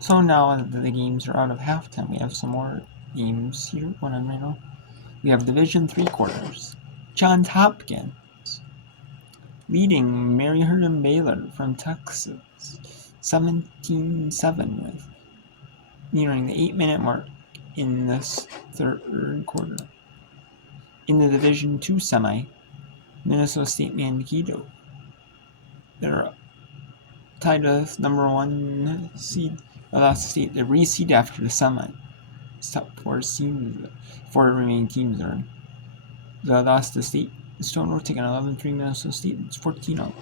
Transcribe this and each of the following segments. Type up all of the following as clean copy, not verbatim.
So now that the games are out of halftime, we have some more games here going on right now. We have Division 3 quarters. Johns Hopkins leading Mary Hardin Baylor from Texas 17-7 with nearing the 8-minute mark in this third quarter. In the Division 2 semi, Minnesota State Mankato. They're tied with number 1 seed Valdosta State. They reseed after the semi. Top 4 remaining teams are Valdosta State Stone Road taking 11-3 Minnesota State. It's 14-0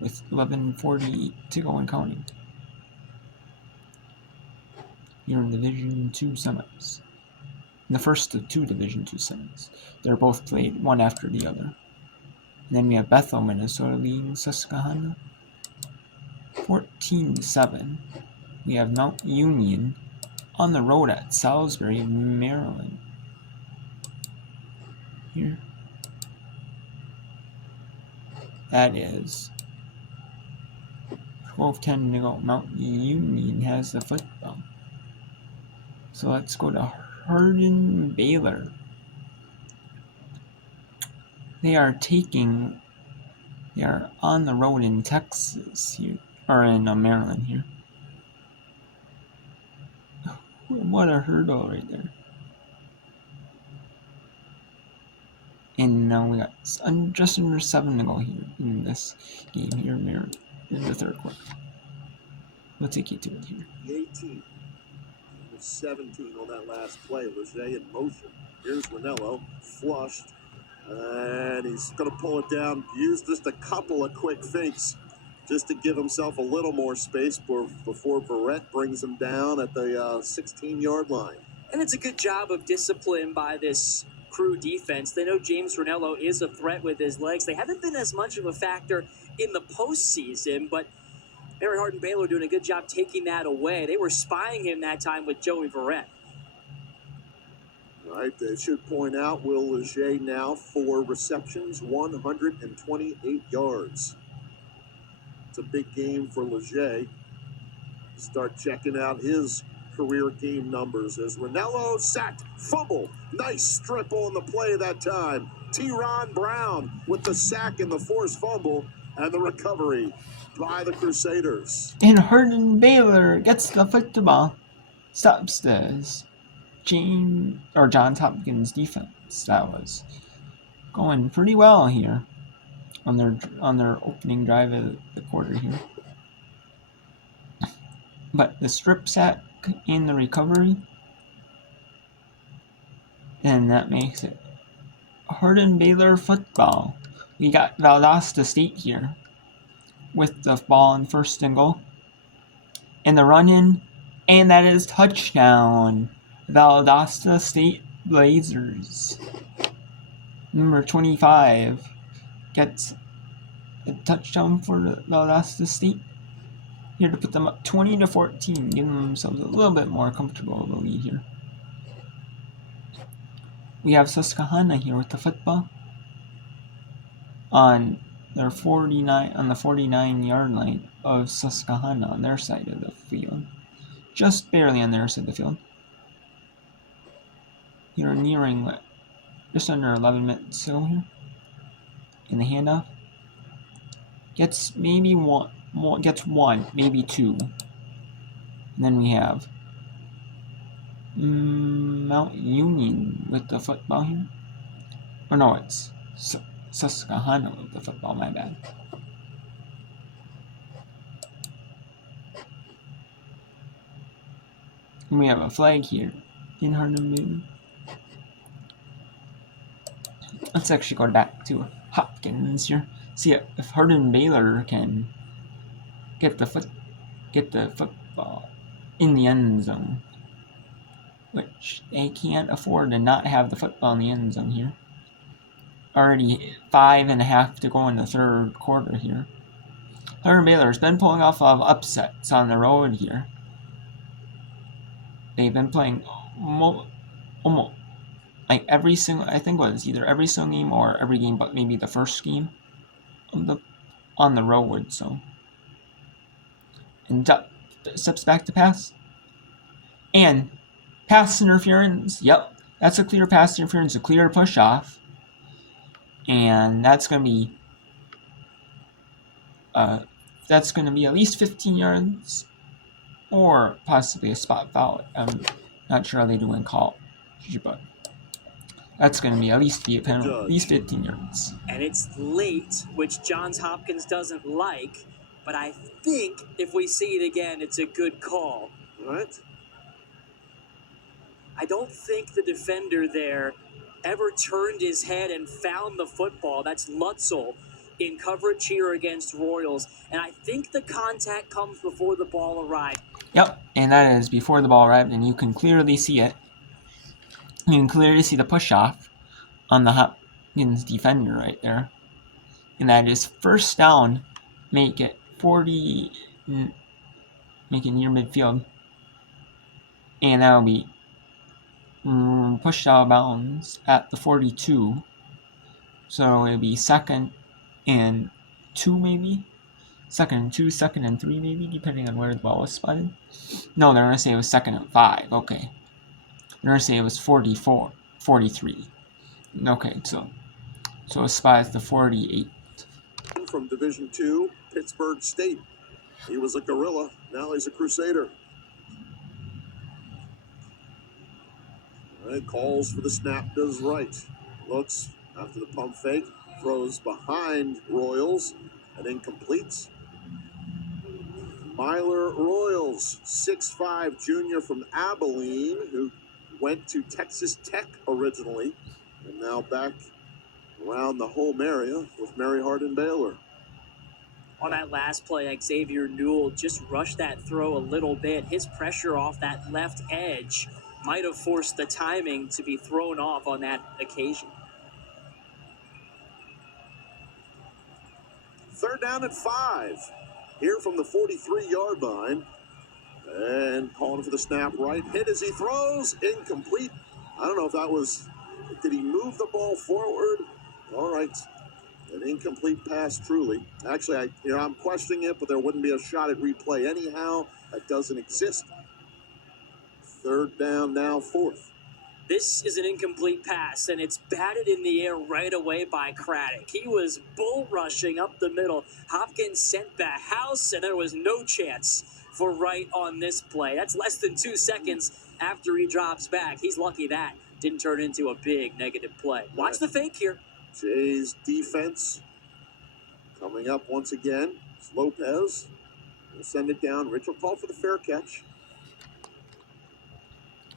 with 11:48 to go and counting. Here in Division 2 semis. The first of 2 Division 2 semis. They're both played one after the other. And then we have Bethel, Minnesota leading Susquehanna 14-7. We have Mount Union on the road at Salisbury, Maryland. Here. That is 12:10 to go. Mount Union has the football. So let's go to Hardin Baylor. They are on the road in Texas here, or in Maryland here. What a hurdle right there. And now we got just under 7 to go here in this game here in the third quarter. We'll take you to it here. The 18 with 17 on that last play. Leger in motion. Here's Ranello, flushed, and he's going to pull it down. Use just a couple of quick fakes just to give himself a little more space before Verrett brings him down at the 16-yard line. And it's a good job of discipline by this Crew defense. They know James Ranello is a threat with his legs. They haven't been as much of a factor in the postseason, but Mary Hardin Baylor doing a good job taking that away. They were spying him that time with Joey Verrett. All right, they should point out Will Leger now 4 receptions, 128 yards. It's a big game for Leger. Start checking out his career game numbers as Ranello sacked, fumble, nice strip on the play that time. T-Ron Brown with the sack and the forced fumble and the recovery by the Crusaders. And Hardin Baylor gets the football, stops the Johns Hopkins defense. That was going pretty well here on their opening drive of the quarter here. But the strip sack in the recovery, and that makes it Hardin Baylor football. We got Valdosta State here with the ball in first and goal, and the run in, and that is touchdown. Valdosta State Blazers. Number 25 gets a touchdown for Valdosta State here to put them up 20-14, giving themselves a little bit more comfortable of a lead here. We have Susquehanna here with the football on their 49-yard line of Susquehanna on their side of the field, just barely on their side of the field. You're nearing just under 11 minutes to go here in the handoff. Gets one, maybe two. And then we have Mount Union with the football here. Or no, it's Susquehanna with the football, my bad. And we have a flag here in Hardin Baylor. Let's actually go back to Hopkins here. See if Hardin Baylor can get the football in the end zone, which they can't afford to not have the football in the end zone here. Already 5.5 to go in the third quarter here. Hardin Baylor has been pulling off of upsets on the road here. They've been playing almost like every single, I think it was either every single game or every game but maybe the first game on the road. So, and steps back to pass. And pass interference. Yep, that's a clear pass interference, a clear push off. And that's going to be at least 15 yards or possibly a spot foul. I'm not sure how they do in college, but that's going to be at least 15 yards. And it's late, which Johns Hopkins doesn't like, but I think if we see it again, it's a good call. Right? I don't think the defender there ever turned his head and found the football. That's Lutzel in coverage here against Royals. And I think the contact comes before the ball arrived. Yep, and that is before the ball arrived, and you can clearly see it. You can clearly see the push-off on the Hopkins defender right there. And that is first down, make it near midfield. And that will be pushed out of bounds at the 42. So it'll be 2nd and 2 maybe? 2nd and 2, 2nd and 3 maybe, depending on where the ball was spotted. No, they're going to say it was 2nd and 5. Okay. They're going to say it was 43. Okay, so it spotted the 48. From Division II, Pittsburgh State. He was a gorilla. Now he's a Crusader. All right, calls for the snap, does right. Looks after the pump fake. Throws behind Royals and incomplete. Myler Royals, 6'5" junior from Abilene, who went to Texas Tech originally, and now back around the home area with Mary Hardin Baylor. On that last play, Xavier Newell just rushed that throw a little bit. His pressure off that left edge might have forced the timing to be thrown off on that occasion. 3rd down and 5. Here from the 43-yard line. And calling for the snap right. Hit as he throws. Incomplete. I don't know if that was... Did he move the ball forward? All right. An incomplete pass, truly. Actually, I'm questioning it, but there wouldn't be a shot at replay anyhow. That doesn't exist. 3rd down, now 4th. This is an incomplete pass, and it's batted in the air right away by Craddock. He was bull rushing up the middle. Hopkins sent the house, and there was no chance for Wright on this play. That's less than 2 seconds after he drops back. He's lucky that didn't turn into a big negative play. Watch the fake here. Jay's defense coming up once again. It's Lopez. We'll send it down. Rich will call for the fair catch.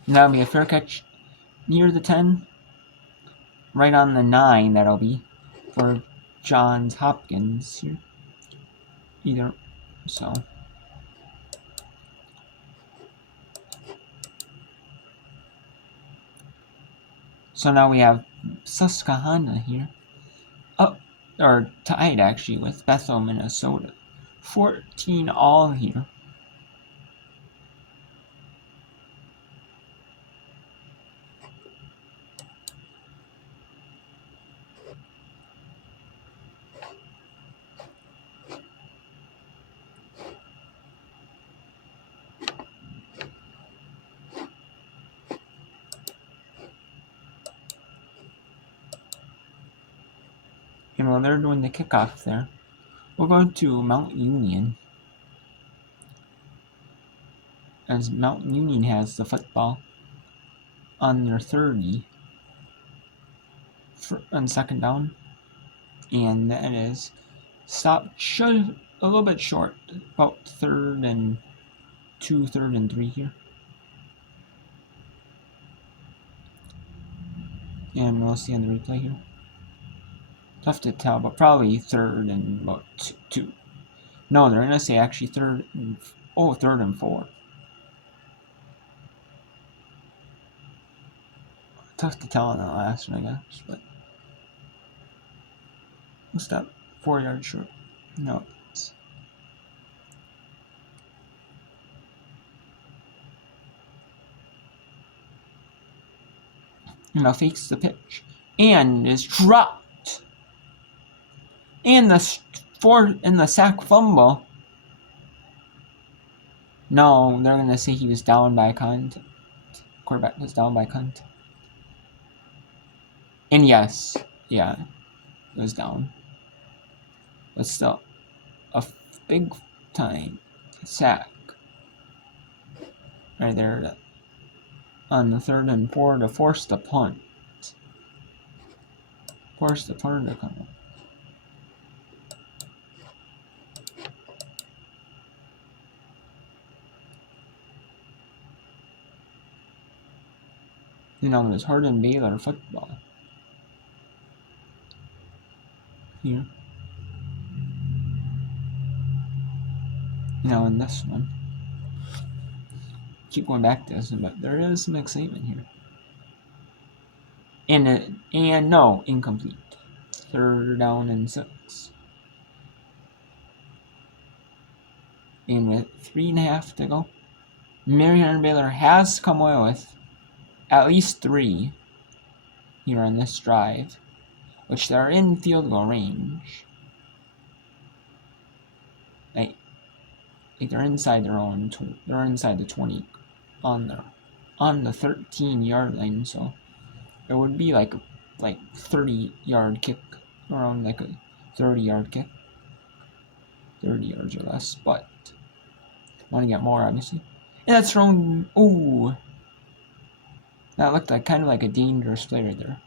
That'll be a fair catch near the 10. Right on the 9, that'll be for Johns Hopkins here. Either so. So now we have Susquehanna here. Or tied actually with Bethel, Minnesota. 14 all here. And while they're doing the kickoff there, we're going to Mount Union. As Mount Union has the football on their 30 on 2nd down. And that is stopped a little bit short, about 3rd and 2, 3rd and 3 here. And we'll see on the replay here. Tough to tell, but probably 3rd and about 2. No, they're going to say actually 3rd and 4. Tough to tell on that last one, I guess, but we'll stop 4 yards short. No. And now fakes the pitch and is dropped. And the sack fumble No, they're gonna say he was down by contact. Quarterback was down by contact. And yes, yeah, it was down. But still, a big time sack right there on the 3rd and 4 to force the punt. Force the punter to come up. You know, it was Hardin Baylor football. Here. You know, in this one. Keep going back to this, but there is some excitement here. And no, incomplete. 3rd down and 6. And with 3.5 to go, Marion Baylor has come away with at least 3 here on this drive, which they're in field goal range. Like they're inside their own. They're inside the 20 on the 13-yard line. So it would be like 30-yard kick, around like a 30-yard kick, 30 yards or less. But want to get more, obviously. And that's thrown. Ooh, that looked like kind of like a dangerous play right there.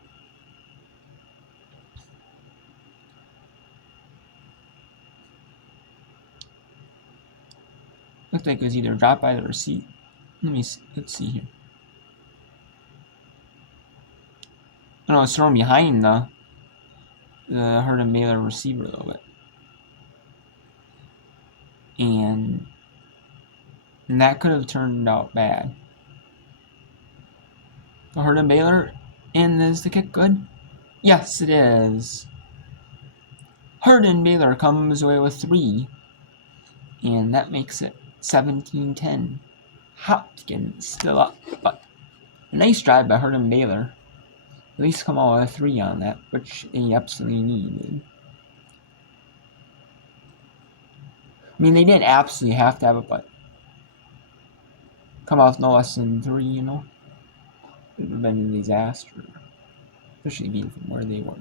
Looked like it was either dropped by the receiver. Let's see here. Oh, no, it's thrown behind the Hardin Baylor receiver a little bit. And that could have turned out bad. Hardin Baylor, and is the kick good? Yes, it is. Hardin Baylor comes away with 3, and that makes it 17-10. Hopkins still up, but a nice drive by Hardin Baylor. At least come out with 3 on that, which they absolutely needed. I mean, they didn't absolutely have to have it, but come out with no less than 3, you know? It would have been a disaster, especially being from where they were.